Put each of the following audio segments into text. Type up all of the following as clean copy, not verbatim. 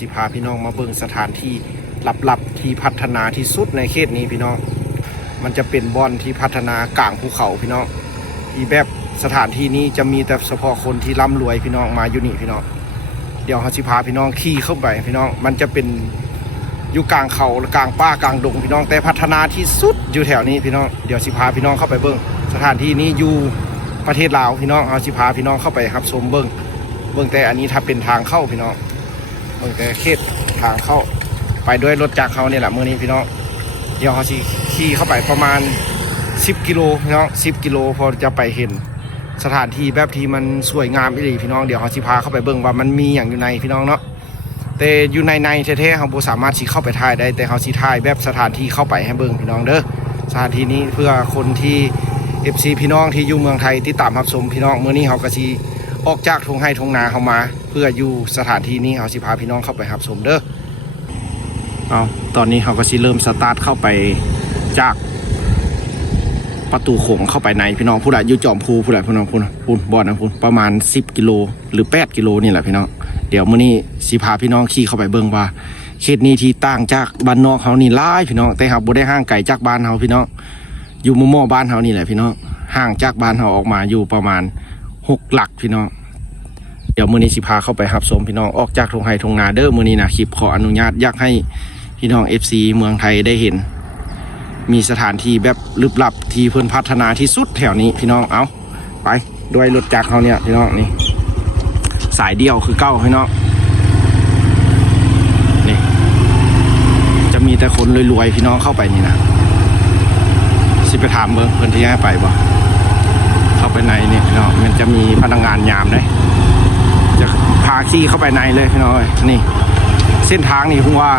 สิพาพี่น้องมาเบิ่งสถานที่ลับๆที่พัฒนาที่สุดในเขตนี้พี่น้องมันจะเป็นบ่อนที่พัฒนากลางภูเขาพี่น้องที่แบบสถานที่นี้จะมีแต่เฉพาะคนที่ร่ำรวยพี่น้องมาอยู่นี่พี่น้องเดี๋ยวสิพาพี่น้องขี่เข้าไปพี่น้องมันจะเป็นอยู่กลางเขากลางป่ากลางดงพี่น้องแต่พัฒนาที่สุดอยู่แถวนี้พี่น้องเดี๋ยวสิพาพี่น้องเข้าไปเบิ่งสถานที่นี้อยู่ประเทศลาวพี่น้องสิพาพี่น้องเข้าไปรับชมเบิ่งแต่อันนี้ถ้าเป็นทางเข้าพี่น้องเบิ่งแต่เขตทางเข้าไปด้วยรถจักรเขาเนี่ยแหละมื้อนี้พี่น้องเดี๋ยวเขาสิขี่เข้าไปประมาณ10 กิโลพี่น้อง10 กิโลพอจะไปเห็นสถานที่แบบที่มันสวยงามอีหลีพี่น้องเดี๋ยวเขาสิพาเข้าไปเบิ่งว่ามันมีอย่างอยู่ในพี่น้องเนาะแต่อยู่ในแท้ๆเขาบ่สามารถสิเข้าไปถ่ายได้แต่เขาสิถ่ายแบบสถานที่เข้าไปให้เบิ่งพี่น้องเด้อสถานที่นี้เพื่อคนที่ FC พี่น้องที่อยู่เมืองไทยที่ตามรับชมพี่น้องมื้อนี้เขาก็สิออกจากทุ่งไร่ทุ่งนาเข้ามาเพื่ออยู่สถานที่นี้เขาสิพาพี่น้องเข้าไปรับชมเด้อตอนนี้เขาก็สิเริ่มสตาร์ทเข้าไปจากประตูโขงเข้าไปในพี่น้องผู้ใดอยู่จอมภูผู้ใดพี่น้องพูนบ่อนะพูนประมาณ10 กิโลหรือ8 กิโลนี่แหละพี่น้องเดี๋ยวมื้อนี้สิพาพี่น้องขี่เข้าไปเบิ่งว่าเขตนี้ที่ต่างจากบ้านนอกเขานี่หลายพี่น้องแต่ครับบ่ได้ห่างไกลจากบ้านเขาพี่น้องอยู่มุมมอบ้านเขานี่แหละพี่น้องห่างจากบ้านเขาออกมาอยู่ประมาณ6 หลักพี่น้องเดี๋ยวมื้อนี้สิพาเข้าไปรับชมพี่น้องออกจากทุ่งไร่ทุ่งนาเด้อมื้อนี้นะคลิปขออนุญาตอยากให้พี่น้อง FC เมืองไทยได้เห็นมีสถานที่แบบลึกลับที่เพิ่นพัฒนาที่สุดแถวนี้พี่น้องเอาไปด้วยรถจักรเขาเนี่ยพี่น้องนี่สายเดียวคือเก้าพี่น้องนี่จะมีแต่คนรวยๆพี่น้องเข้าไปนี่นะสิไปถามเพิ่นที่ให้ไปบ่เข้าไปในนี่พี่น้องมันจะมีพนักงานยามเลยจะพาขี่เข้าไปในเลยพี่น้องนี่เส้นทางนี่ผมว่า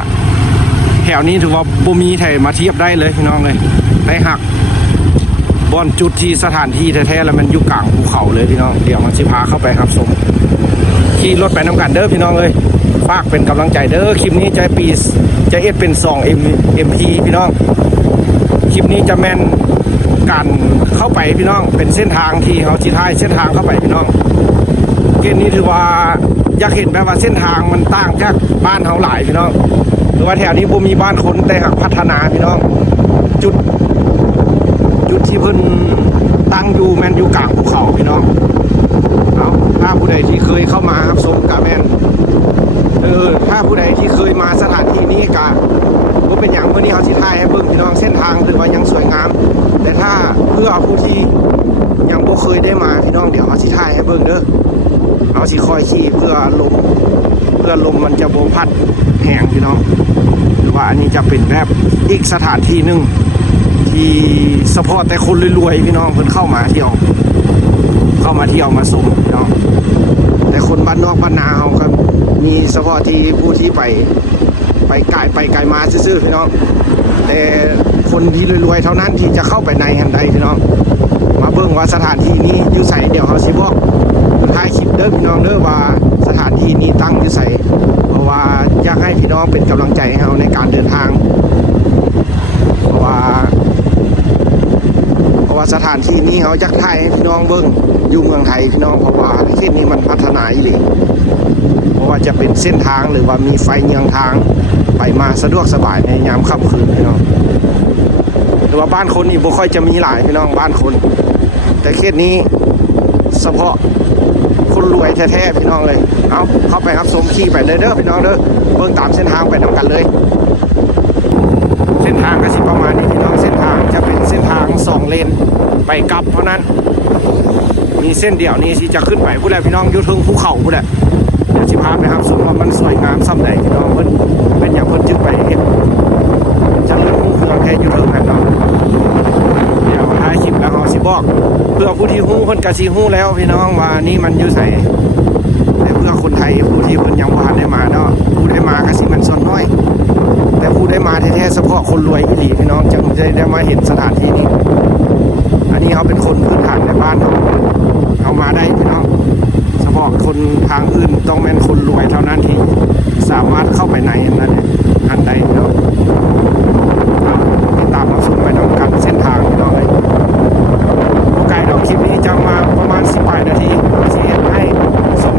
แถวนี้ถือว่าบุมีไทยมาเทียบได้เลยพี่น้องเลยได้หักบอนจุดที่สถานที่แท้ๆแล้วมันอยู่กลางภูเขาเลยพี่น้องเดี๋ยวมันสิพาเข้าไปครับชมขี่รถไปน้ำกันเด้อพี่น้องเลยฝากเป็นกำลังใจเด้อคลิปนี้จะเอ็ดเป็น2 MP พี่น้องคลิปนี้จะแม่นการเข้าไปพี่น้องเป็นเส้นทางที่เขาชี้ท้ายเส้นทางเข้าไปพี่น้องเกณฑ์นี้ถือว่าอยากเห็นแบบว่าเส้นทางมันต่างจากบ้านเขาหลายพี่น้องหรือว่าแถวนี้บ่มีบ้านคนแต่หักพัฒนาพี่น้องจุดที่เพิ่นตั้งอยู่แมนอยู่กลางภูเขาพี่น้องเอาถ้าผู้ใดที่เคยเข้ามาครับชมกะแมนถ้าผู้ใดที่เคยมาสถานที่นี้กะบ่เป็นอย่างเมื่อนี้เขาสิถ่ายให้เบิ่งพี่น้องเส้นทางถือว่ายังสวยงามแต่ถ้าเพื่อผู้ที่ยังบ่เคยได้มาพี่น้องเดี๋ยวเขาสิถ่ายให้เบิ่งเด้อเอาสิคอยขี่เพื่อลมมันจะบ่พัดแห้งพี่น้องหรือว่าอันนี้จะเป็นแบบอีกสถานที่หนึ่งที่เฉพาะแต่คนรวยๆพี่น้องเพิ่นเข้ามาเที่ยวมาชมพี่น้องแต่คนบ้านนอกบ้านนาเขาก็มีเฉพาะที่ผู้ที่ไปไกลมาซื่อๆพี่น้องแต่คนที่รวยๆเท่านั้นที่จะเข้าไปในแห่งใดพี่น้องมาเบิ่งว่าสถานที่นี้อยู่ไสเดี๋ยวเขาสิบอกท้ายคลิปเด้อพี่น้องเด้อว่าสถานที่นี้ตั้งอยู่ไสเพราะว่าอยากให้พี่น้องเป็นกำลังใจให้เราในการเดินทางเพราะว่าสถานที่นี้เขาอยากถ่ายให้พี่น้องเบิ่งอยู่เมืองไทยพี่น้องเพราะว่าเขตนี้มันพัฒนาอีหลีเพราะว่าจะเป็นเส้นทางหรือว่ามีไฟเยืองทางไปมาสะดวกสบายในยามค่ำคืนพี่น้องหรือว่าบ้านคนนี่บ่ค่อยจะมีหลายพี่น้องบ้านคนแต่เขตนี้เฉพาะคนรวยแท้ๆพี่น้องเลยเอาเข้าไปครับชมขี่ไปเลยเด้อพี่น้องเด้อเบิ่งตามเส้นทางไปนำกันเลยเส้นทางก็สิประมาณนี้พี่น้องเส้นทางจะเป็นเส้นทาง2 เลนไปกลับเท่านั้นมีเส้นเดียวนี้สิจะขึ้นไปผู้ใดพี่น้องอยู่ถึงภูเขาผู้ใดเดี๋ยวสิพาไปครับชมว่ามันสวยงามส่ำใดพี่น้องเพิ่นเป็นอย่างเพิ่นจึงไปเฮ็ดจะเลื่อนเครื่องแค่อยู่ถึงครับเนาะเดี๋ยวท้ายคลิปแล้วเขาสิบอกเพื่อผู้ที่ฮู้เพิ่นก็สิฮู้แล้วพี่น้องว่านี่มันอยู่ไสแต่เพื่อคนไทยผู้ที่เพิ่นยังบ่ทันได้มาเนาะผู้ได้มาก็สิมันส่วนน้อยแต่ผู้ได้มาแท้ๆเฉพาะคนรวยอีหลีพี่น้องจึงจะได้มาเห็นสถานที่นี้อันนี้เขาเป็นคนพื้นฐานในบ้านเขามาได้พี่น้องเฉพาะคนทางอื่นต้องเป็นคนรวยเท่านั้นที่สามารถเข้าไปในนั้นทันใดพี่น้องตามมาชมไปน้องกันเส้นทางพี่น้องเลยไกลดอกคลิปนี้จะมาประมาณ18 นาทีเสียให้ชม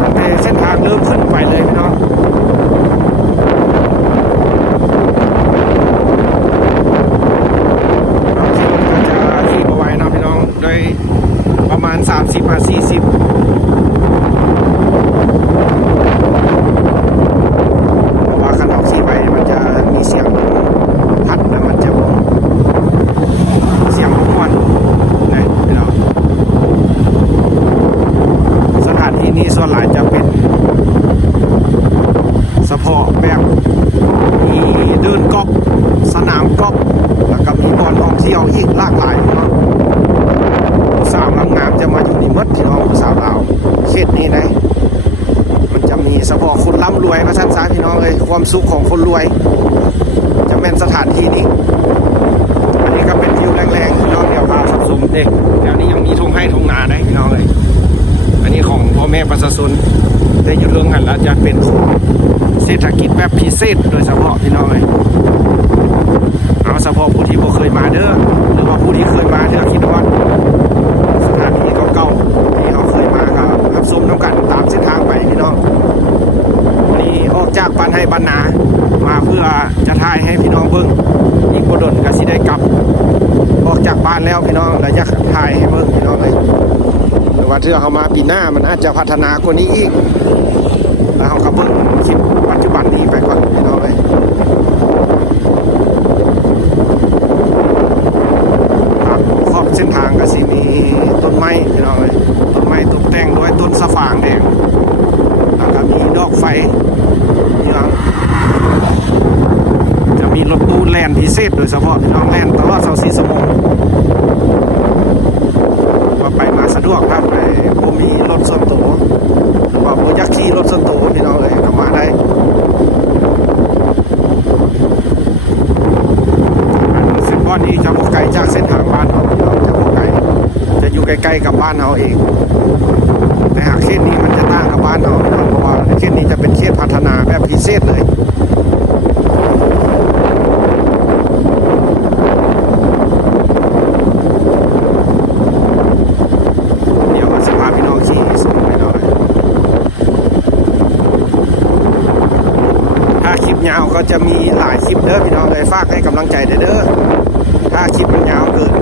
ตั้งแต่เส้นทางเริ่มขึ้นไปเลยพี่น้อง อกแบบมีเดินกอล์ฟสนามกอล์ฟแล้วก็มีบ่อนท่องเที่ยวอีกหลากหลายพี่น้องสาวงามๆจะมาอยู่นี่หมดพี่น้องสาวลาวเขตนี้นะมันจะมีเฉพาะคนร่ำรวยมาชั้นซ้ายพี่น้องเลยความสุขของคนรวยจะเป็นสถานที่นี้อันนี้ก็เป็นวิวแรงๆพี่น้องเดี๋ยวพาสับสมเด็กเดี๋ยวนี้ยังมีทุ่งให้ทุ่งนาได้พี่น้องเลยอันนี้ของพ่อแม่ประชาชนได้อยู่เรื่องกันแล้วจะเป็นเศรษฐกิจแบบพิเศษโดยเฉพาะพี่น้องเลยเอาเฉพาะผู้ที่บ่เคยมาเด้อหรือว่าผู้ที่เคยมาเด้อคิดว่าสถานที่เก่าๆที่เขาเคยมาครับรับชมน้ำกันตามเส้นทางไปพี่น้องนี่ออกจากบ้านให้บ้านนามาเพื่อจะถ่ายให้พี่น้องเบิ่งอีกบ่ดนก็สิได้กลับออกจากบ้านแล้วพี่น้องแล้วอยากถ่ายให้เบิ่งพี่น้องเลยหรือว่าถ้าเขามาปีหน้ามันอาจจะพัฒนากว่านี้อีกแล้วเขาก็เบิ่งคลิปปัจจุบันนี้ไปก่อนพี่น้องเลยขอบเส้นทางก็สิมีต้นไม้พี่น้องเลยต้นไม้ตกแต่งด้วยต้นสะฝางแดงแล้วก็มีดอกไฟพี่น้องจะมีรถตู้แล่นพิเศษโดยเฉพาะพี่น้องแล่นตลอด24 ชั่วโมงว่าไปมาสะดวกครับไปผมมีรถส่วนตัวหรือว่าผมอยากขี่รถส่วนตัวพี่น้องเลยก็มาได้เส้นก้อนนี้จะบ่ไกลจากเส้นทางบ้านเราจะบ่ไกลจะอยู่ใกล้ๆกับบ้านเราเองแต่หากเขตนี้มันจะต่างกับบ้านเราเพราะว่าเขตนี้จะเป็นเขตพัฒนาแบบพิเศษเลยยาวก็จะมีหลายคลิปเด้อพี่น้องเลยฝากให้กำลังใจเด้อถ้าคลิปมันยาวเกิน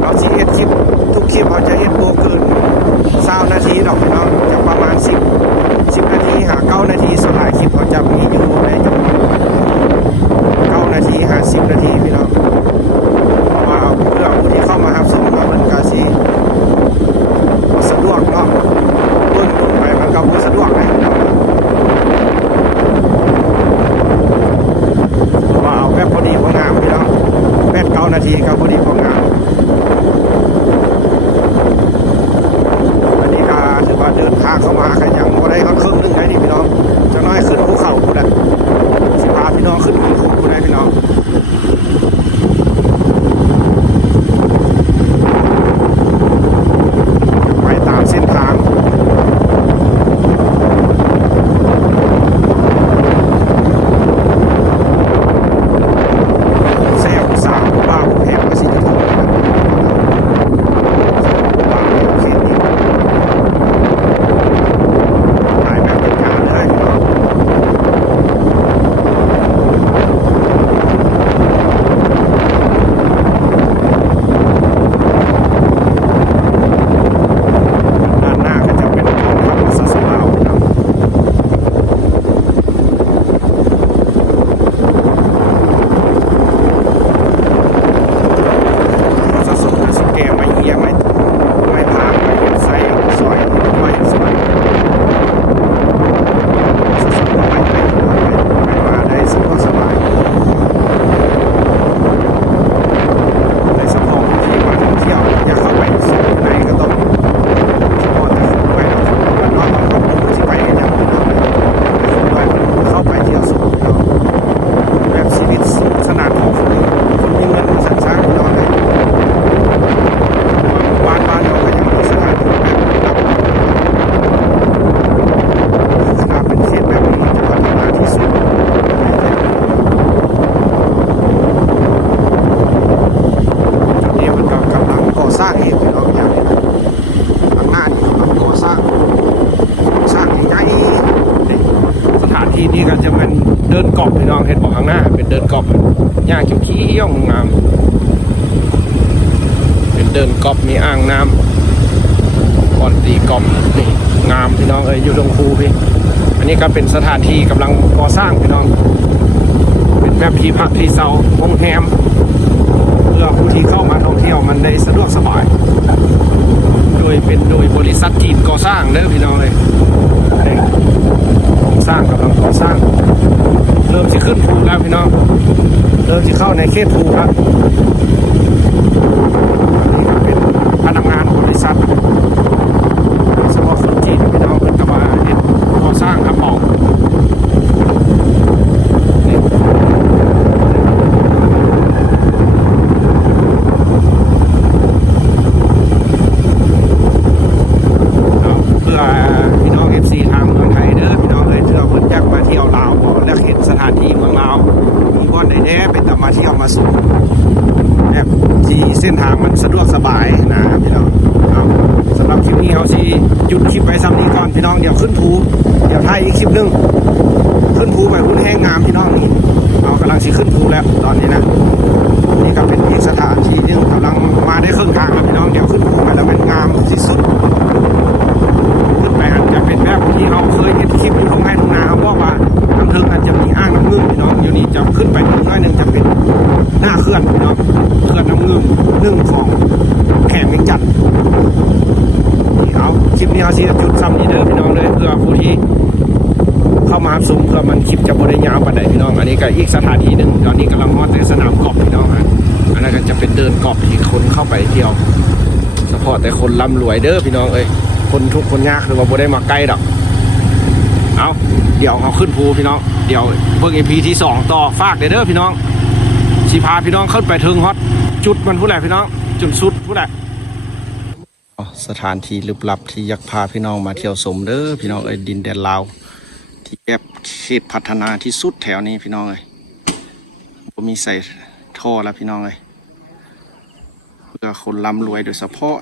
เราสิเอ็ดคลิปทุกคลิปเขาจะเอ็ดโบเกิน20 นาทีดอกพี่น้องจะประมาณ10 นาทีหา9 นาทีส่วนหลายคลิปเขาจะมีอยู่ในจำนวน9 นาที10 นาทีพี่น้องเพราะว่าเพื่อผู้ที่เข้ามารับชมเราเป็นการสีสะดวกเนาะต้นไปมันก็บ่สะดวกเลยแบบพอดีพองามพี่น้อง8-9 นาทีก็พอดีพองามอันนี้ก็ถือว่าเดินทางเข้ามากันยังพอได้ครึ่งนึงไงนี่พี่น้องจะน้อยขึ้นภูเขากูได้สิพาพี่น้องขึ้นภูเขากูได้พี่น้องไปตามเส้นทางนี่ก็จะเป็นเดินกอบพี่น้องเห็นบอกข้างหน้าเป็นเดินกอบหญ้าเขียวๆงามเป็นเดินกอบมีอ่างน้ำก่อนตีกอบนี่งามพี่น้องอยู่ตรงคูพี่อันนี้ก็เป็นสถานที่กำลังก่อสร้างพี่น้องเป็นแบบที่พักที่เซาโรงแรมเพื่อผู้ที่เข้ามาท่องเที่ยวมันได้สะดวกสบายโดยบริษัทจีนก่อสร้างเด้อพี่น้องเลยโครงสร้างกำลังก่อสร้าง ขึ้นภูแล้วพี่น้องเริ่มจะเข้าในเขตภูแล้วนี่ก็เป็นพนักงานบริษัทสมอสุจิพี่น้องเป็นกระบะเห็นก่อสร้างกระป๋องเส้นทางมันสะดวกสบายนะพี่น้องสำหรับคลิปนี้เขาสิหยุดคลิปไปซ้ำนี้ก่อนพี่น้องเดี๋ยวขึ้นภูเดี๋ยวถ่ายอีกคลิปนึงขึ้นภูไปพุ่นแห้งงามพี่น้องนี่เรากำลังสิขึ้นภูแล้วตอนนี้นะนี่ก็เป็นอีกสถานที่ที่กำลังมาได้ครึ่งทางแล้วพี่น้องเดี๋ยวขึ้นภูไปแล้วเป็นงามที่สุดขึ้นไปอาจจะเป็นแบบที่เราเคยเห็นคลิปอยู่ตรงไร่ตรงนาเขาบอกว่าน้ำเทิงอาจจะมีอ่างน้ำเงื่อพี่น้องอยู่นี่จะขึ้นไปนิดหนึ่งจะเป็นหน้าเขื่อนพี่น้องเขื่อนน้ำเงื่อ1ของแห่งเวียงจันทน์นี่เอาคลิปนี้เอาสิจุดซ้ำนี้เด้อพี่น้องเลยเพื่อผู้ที่เข้ามาชมเพื่อมันคลิปจะบริยาวปานใดพี่น้องอันนี้ก็อีกสถานที่หนึ่งตอนนี้กำลังมอดในสนามกอล์ฟพี่น้องฮะอันนั้นก็จะเป็นเดินกอล์ฟที่คนเข้าไปเที่ยวเฉพาะแต่คนร่ำรวยเด้อพี่น้องเอ้ยคนทุกคนยากหรือว่าบ่ได้มาใกล้ดอกเอาเดี๋ยวเขาขึ้นภูพี่น้องเดี๋ยวเบิ่ง EP ที่2ต่อฝากเด้อพี่น้องสิพาพี่น้องขึ้นไปถึงฮอตจุดมันผู้ใดพี่น้องจุดสุดผู้ใดสถานที่ลึกลับที่อยากพาพี่น้องมาเที่ยวชมเด้อพี่น้องเอ้ยดินแดนลาวที่แบบเขตพัฒนาที่สุดแถวนี้พี่น้องเอ้ยผมมีใส่ท่อแล้วพี่น้องเอ้ยเพื่อคนร่ำรวยโดยเฉพาะ